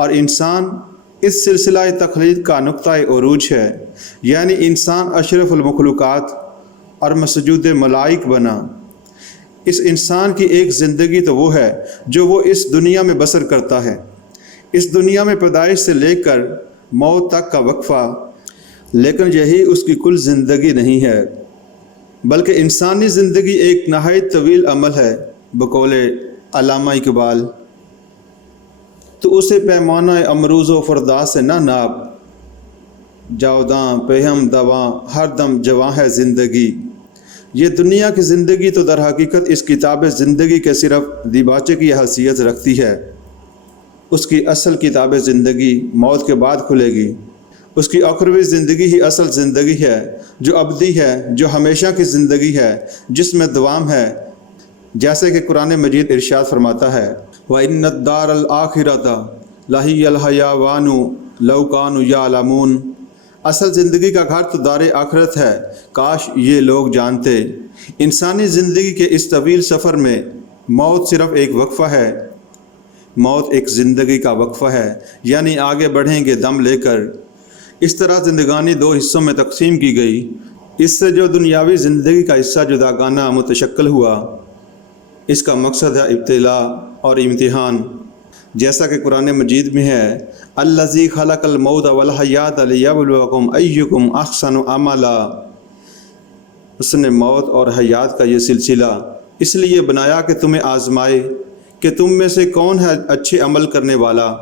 اور انسان اس سلسلہ تخلیق کا نقطۂ عروج ہے، یعنی انسان اشرف المخلوقات اور مسجود ملائک بنا۔ اس انسان کی ایک زندگی تو وہ ہے جو وہ اس دنیا میں بسر کرتا ہے، اس دنیا میں پیدائش سے لے کر موت تک کا وقفہ، لیکن یہی اس کی کل زندگی نہیں ہے، بلکہ انسانی زندگی ایک نہایت طویل عمل ہے۔ بقول علامہ اقبال، تو اسے پیمانہ امروز و فردا سے نہ ناپ، جاوداں پہم دواں ہر دم جواں ہے زندگی۔ یہ دنیا کی زندگی تو در حقیقت اس کتاب زندگی کے صرف دیباچے کی حیثیت رکھتی ہے۔ اس کی اصل کتاب زندگی موت کے بعد کھلے گی۔ اس کی اخروی زندگی ہی اصل زندگی ہے، جو ابدی ہے، جو ہمیشہ کی زندگی ہے، جس میں دوام ہے، جیسے کہ قرآن مجید ارشاد فرماتا ہے وَإِنَّ الدَّارَ الْآخِرَةَ لَهِيَ الْحَيَوَانُ لَوْ كَانُوا يَعْلَمُونَ۔ اصل زندگی کا گھر تو دار آخرت ہے، کاش یہ لوگ جانتے۔ انسانی زندگی کے اس طویل سفر میں موت صرف ایک وقفہ ہے، موت ایک زندگی کا وقفہ ہے، یعنی آگے بڑھیں گے دم لے کر۔ اس طرح زندگانی دو حصوں میں تقسیم کی گئی۔ اس سے جو دنیاوی زندگی کا حصہ جداگانہ متشکل ہوا، اس کا مقصد ہے ابتلاء اور امتحان، جیسا کہ قرآن مجید میں ہے الذی خلق الموت والحیات لیبلوکم ایکم احسن عملا۔ اس نے موت اور حیات کا یہ سلسلہ اس لیے بنایا کہ تمہیں آزمائے کہ تم میں سے کون ہے اچھے عمل کرنے والا۔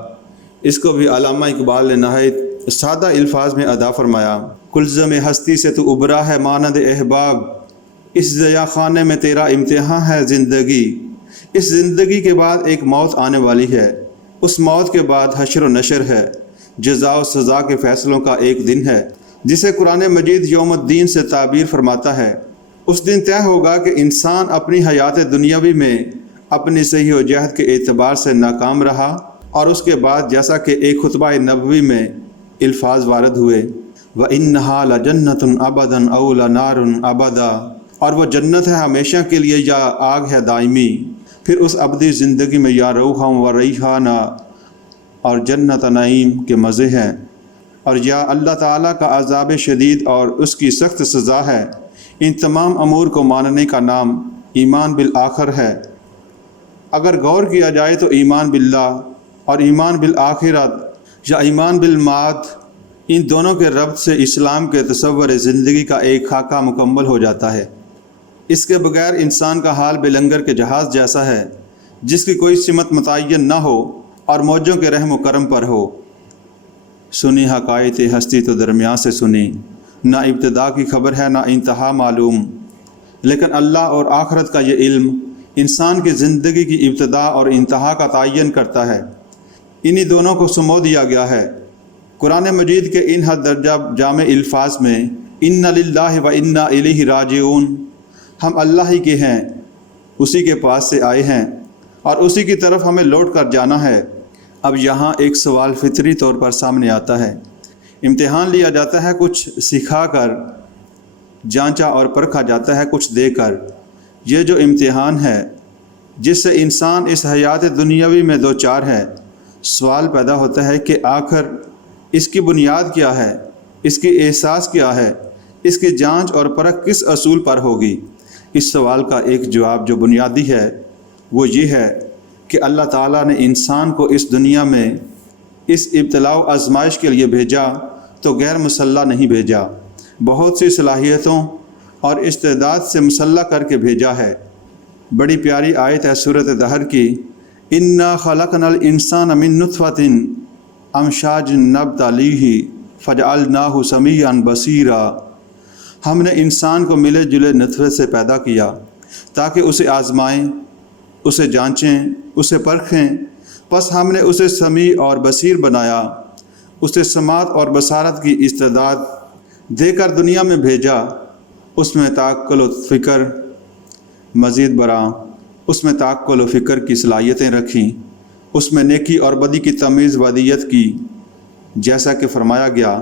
اس کو بھی علامہ اقبال نے نہایت سادہ الفاظ میں ادا فرمایا، کلزم ہستی سے تو ابھرا ہے مانند احباب، اس ضیاء خانے میں تیرا امتحان ہے زندگی۔ اس زندگی کے بعد ایک موت آنے والی ہے، اس موت کے بعد حشر و نشر ہے، جزا و سزا کے فیصلوں کا ایک دن ہے، جسے قرآن مجید یوم الدین سے تعبیر فرماتا ہے۔ اس دن طے ہوگا کہ انسان اپنی حیات دنیاوی میں اپنی صحیح و جہد کے اعتبار سے ناکام رہا، اور اس کے بعد جیسا کہ ایک خطبہ نبوی میں الفاظ وارد ہوئے وَإِنَّهَا لَجَنَّةٌ أَبَدًا أَوْ لَنَارٌ أَبَدًا، اور وہ جنت ہے ہمیشہ کے لیے یا آگ ہے دائمی۔ پھر اس ابدی زندگی میں یا روحاں و ریحانہ اور جنت نعیم کے مزے ہیں، اور یا اللہ تعالیٰ کا عذاب شدید اور اس کی سخت سزا ہے۔ ان تمام امور کو ماننے کا نام ایمان بالآخر ہے۔ اگر غور کیا جائے تو ایمان باللہ اور ایمان بالآخرت یا ایمان بالمعاد، ان دونوں کے ربط سے اسلام کے تصور زندگی کا ایک خاکہ مکمل ہو جاتا ہے۔ اس کے بغیر انسان کا حال بے لنگر کے جہاز جیسا ہے، جس کی کوئی سمت متعین نہ ہو اور موجوں کے رحم و کرم پر ہو۔ سنی حقائق ہستی تو درمیان سے سنی، نہ ابتدا کی خبر ہے نہ انتہا معلوم، لیکن اللہ اور آخرت کا یہ علم انسان کی زندگی کی ابتدا اور انتہا کا تعین کرتا ہے۔ انہی دونوں کو سمو دیا گیا ہے۔ قرآن مجید کے ان حد درجہ جامع الفاظ میں ان للہ و انا الیہ راجعون، ہم اللہ ہی کے ہیں، اسی کے پاس سے آئے ہیں اور اسی کی طرف ہمیں لوٹ کر جانا ہے۔ اب یہاں ایک سوال فطری طور پر سامنے آتا ہے۔ امتحان لیا جاتا ہے کچھ سکھا کر، جانچا اور پرکھا جاتا ہے کچھ دے کر۔ یہ جو امتحان ہے جس سے انسان اس حیات دنیاوی میں دو چار ہے، سوال پیدا ہوتا ہے کہ آخر اس کی بنیاد کیا ہے، اس کی احساس کیا ہے، اس کی جانچ اور پرکھ کس اصول پر ہوگی۔ اس سوال کا ایک جواب جو بنیادی ہے وہ یہ ہے کہ اللہ تعالیٰ نے انسان کو اس دنیا میں اس ابتلاء و آزمائش کے لیے بھیجا تو غیر مسلح نہیں بھیجا، بہت سی صلاحیتوں اور استعداد سے مسلح کر کے بھیجا ہے۔ بڑی پیاری آیت ہے سورۃ دہر کی، انا خلقنا الانسان من نطفۃ امشاج نبتلیہ فجعلناہ سمیعا بصیرا۔ ہم نے انسان کو ملے جلے نطفے سے پیدا کیا تاکہ اسے آزمائیں، اسے جانچیں، اسے پرکھیں، پس ہم نے اسے سمیع اور بصیر بنایا، اسے سماعت اور بصارت کی استعداد دے کر دنیا میں بھیجا۔ اس میں تعقل و فکر مزید برآں، اس میں تعقل و فکر کی صلاحیتیں رکھیں، اس میں نیکی اور بدی کی تمیز ودیت کی، جیسا کہ فرمایا گیا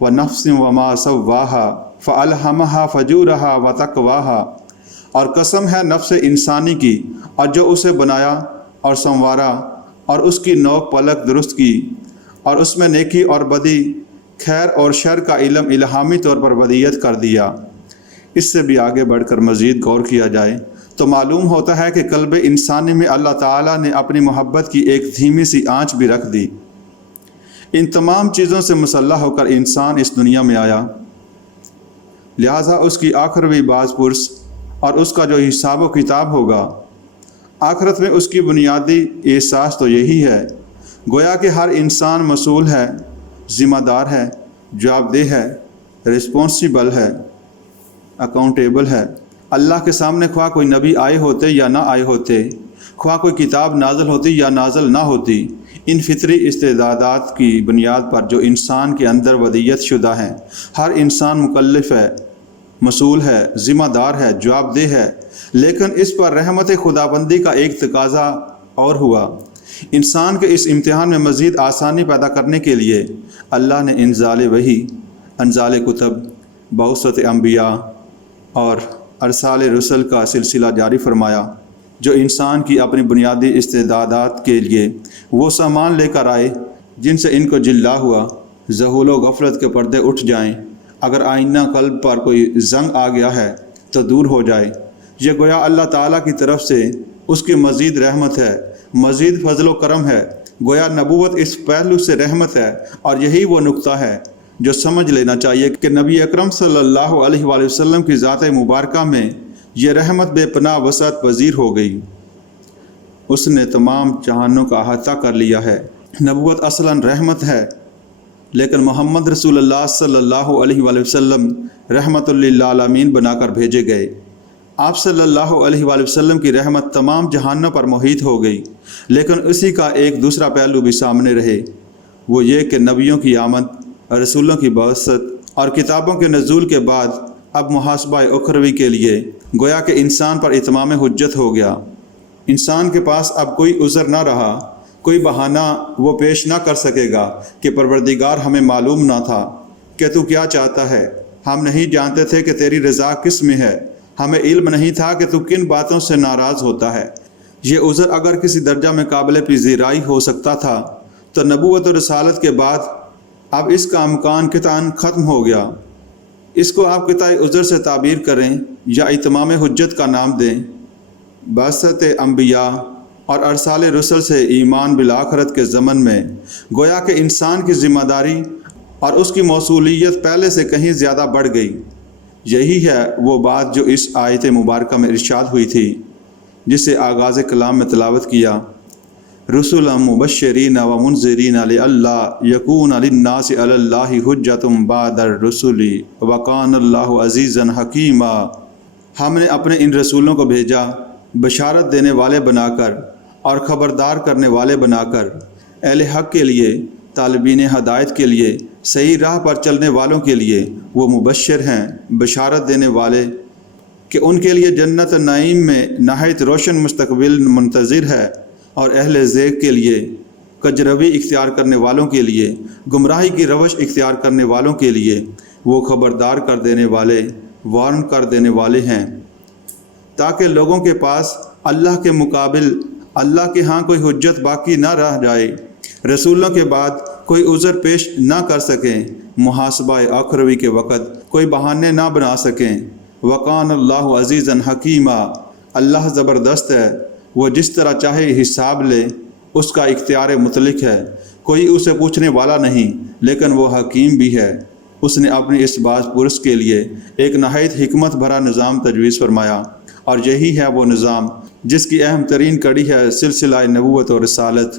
وَنَفْسٍ وَمَا سَوَّاهَا فَأَلْهَمَهَا فَجُورَهَا وَتَقْوَاهَا، اور قسم ہے نفس انسانی کی اور جو اسے بنایا اور سنوارا، اور اس کی نوک پلک درست کی اور اس میں نیکی اور بدی، خیر اور شر کا علم الہامی طور پر ودیت کر دیا۔ اس سے بھی آگے بڑھ کر مزید غور کیا جائے تو معلوم ہوتا ہے کہ قلب انسانی میں اللہ تعالیٰ نے اپنی محبت کی ایک دھیمی سی آنچ بھی رکھ دی۔ ان تمام چیزوں سے مسلح ہو کر انسان اس دنیا میں آیا، لہٰذا اس کی آخروی باز پرس اور اس کا جو حساب و کتاب ہوگا آخرت میں، اس کی بنیادی احساس تو یہی ہے، گویا کہ ہر انسان مسئول ہے، ذمہ دار ہے، جواب دہ ہے، رسپانسیبل ہے، اکاؤنٹیبل ہے۔ اللہ کے سامنے خواہ کوئی نبی آئے ہوتے یا نہ آئے ہوتے، خواہ کوئی کتاب نازل ہوتی یا نازل نہ ہوتی، ان فطری استعدادات کی بنیاد پر جو انسان کے اندر ودیت شدہ ہیں، ہر انسان مکلف ہے، مسئول ہے، ذمہ دار ہے، جواب دہ ہے۔ لیکن اس پر رحمت خداوندی کا ایک تقاضا اور ہوا۔ انسان کے اس امتحان میں مزید آسانی پیدا کرنے کے لیے اللہ نے انزال وحی، انزال کتب، بعثت انبیاء اور ارسال رسل کا سلسلہ جاری فرمایا، جو انسان کی اپنی بنیادی استعدادات کے لیے وہ سامان لے کر آئے جن سے ان کو جلا ہوا ذہول و غفلت کے پردے اٹھ جائیں، اگر آئینہ قلب پر کوئی زنگ آ گیا ہے تو دور ہو جائے۔ یہ گویا اللہ تعالیٰ کی طرف سے اس کی مزید رحمت ہے، مزید فضل و کرم ہے، گویا نبوت اس پہلو سے رحمت ہے، اور یہی وہ نقطہ ہے جو سمجھ لینا چاہیے کہ نبی اکرم صلی اللہ علیہ وآلہ وسلم کی ذات مبارکہ میں یہ رحمت بے پناہ وسعت پذیر ہو گئی۔ اس نے تمام جہانوں کا احاطہ کر لیا ہے۔ نبوت اصلاً رحمت ہے، لیکن محمد رسول اللہ صلی اللہ علیہ وآلہ وسلم رحمت للعالمین بنا کر بھیجے گئے۔ آپ صلی اللہ علیہ وآلہ وسلم کی رحمت تمام جہانوں پر محیط ہو گئی، لیکن اسی کا ایک دوسرا پہلو بھی سامنے رہے، وہ یہ کہ نبیوں کی آمد، رسولوں کی بعثت اور کتابوں کے نزول کے بعد اب محاسبہ اخروی کے لیے گویا کہ انسان پر اتمام حجت ہو گیا۔ انسان کے پاس اب کوئی عذر نہ رہا، کوئی بہانہ وہ پیش نہ کر سکے گا کہ پروردگار ہمیں معلوم نہ تھا کہ تو کیا چاہتا ہے، ہم نہیں جانتے تھے کہ تیری رضا کس میں ہے، ہمیں علم نہیں تھا کہ تو کن باتوں سے ناراض ہوتا ہے۔ یہ عذر اگر کسی درجہ میں قابل پذیرائی ہو سکتا تھا تو نبوت و رسالت کے بعد اب اس کا امکان قطعاً ختم ہو گیا۔ اس کو آپ قطع عذر سے تعبیر کریں یا اتمام حجت کا نام دیں۔ بعثت انبیاء اور ارسال رسل سے ایمان بالآخرت کے ضمن میں گویا کہ انسان کی ذمہ داری اور اس کی موصولیت پہلے سے کہیں زیادہ بڑھ گئی۔ یہی ہے وہ بات جو اس آیت مبارکہ میں ارشاد ہوئی تھی، جسے آغاز کلام میں تلاوت کیا، رسولا مبشرین و منذرین لئلا یکون للناس علی اللہ حجۃ بعد الرسل وکان اللہ عزیزا حکیما۔ ہم نے اپنے ان رسولوں کو بھیجا بشارت دینے والے بنا کر اور خبردار کرنے والے بنا کر، اہل حق کے لیے، طالبین ہدایت کے لیے، صحیح راہ پر چلنے والوں کے لیے وہ مبشر ہیں، بشارت دینے والے کہ ان کے لیے جنت نعیم میں نہایت روشن مستقبل منتظر ہے، اور اہل زیغ کے لیے، کجروی اختیار کرنے والوں کے لیے، گمراہی کی روش اختیار کرنے والوں کے لیے وہ خبردار کر دینے والے، وارن کر دینے والے ہیں، تاکہ لوگوں کے پاس اللہ کے مقابل اللہ کے ہاں کوئی حجت باقی نہ رہ جائے، رسولوں کے بعد کوئی عذر پیش نہ کر سکیں، محاسبہ آخروی کے وقت کوئی بہانے نہ بنا سکیں۔ وقان اللہ عزیزا حکیما، اللہ زبردست ہے، وہ جس طرح چاہے حساب لے، اس کا اختیار مطلق ہے، کوئی اسے پوچھنے والا نہیں، لیکن وہ حکیم بھی ہے۔ اس نے اپنی اس باز پرس کے لیے ایک نہایت حکمت بھرا نظام تجویز فرمایا، اور یہی ہے وہ نظام جس کی اہم ترین کڑی ہے سلسلہ نبوت و رسالت۔